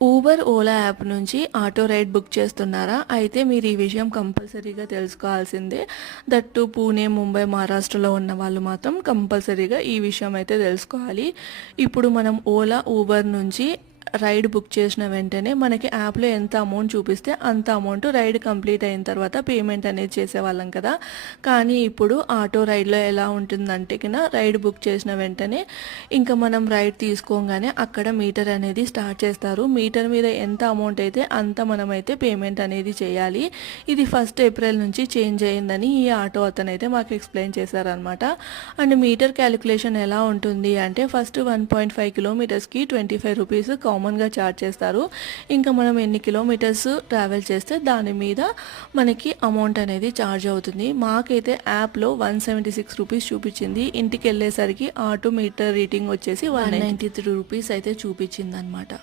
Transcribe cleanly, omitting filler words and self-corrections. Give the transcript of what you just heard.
Uber, Ola app నుంచి auto ride book చేస్తున్నారా? అయితే మీరు ఈ విషయం కంపల్సరీగా తెలుసుకోవాల్సిందే. దట్టు పూణే, ముంబై, మహారాష్ట్రలో ఉన్న వాళ్ళు మాత్రం కంపల్సరీగా ఈ విషయం అయితే తెలుసుకోవాలి. ఇప్పుడు మనం ఓలా, ఊబర్ నుంచి రైడ్ బుక్ చేసిన వెంటనే మనకి యాప్లో ఎంత అమౌంట్ చూపిస్తే అంత అమౌంట్ రైడ్ కంప్లీట్ అయిన తర్వాత పేమెంట్ అనేది చేసేవాళ్ళం కదా. కానీ ఇప్పుడు ఆటో రైడ్లో ఎలా ఉంటుందంటే కినా రైడ్ బుక్ చేసిన వెంటనే ఇంకా మనం రైడ్ తీసుకోగానే అక్కడ మీటర్ అనేది స్టార్ట్ చేస్తారు. మీటర్ మీద ఎంత అమౌంట్ అయితే అంత మనమైతే పేమెంట్ అనేది చేయాలి. ఇది 1 ఏప్రిల్ నుంచి చేంజ్ అయ్యిందని ఈ ఆటో అతను అయితే మాకు ఎక్స్ప్లెయిన్ చేశారనమాట. అండ్ మీటర్ క్యాలిక్యులేషన్ ఎలా ఉంటుంది అంటే ఫస్ట్ 1.5 కిలోమీటర్స్కి 25 రూపీస్ కామన్గా ఛార్జ్ చేస్తారు. ఇంకా మనం ఎన్ని కిలోమీటర్స్ ట్రావెల్ చేస్తే దాని మీద మనకి అమౌంట్ అనేది ఛార్జ్ అవుతుంది. మాకైతే యాప్లో 176 రూపీస్ చూపించింది. ఇంటికి వెళ్ళేసరికి ఆటో మీటర్ రీడింగ్ వచ్చేసి 193 రూపీస్ అయితే చూపించింది అనమాట.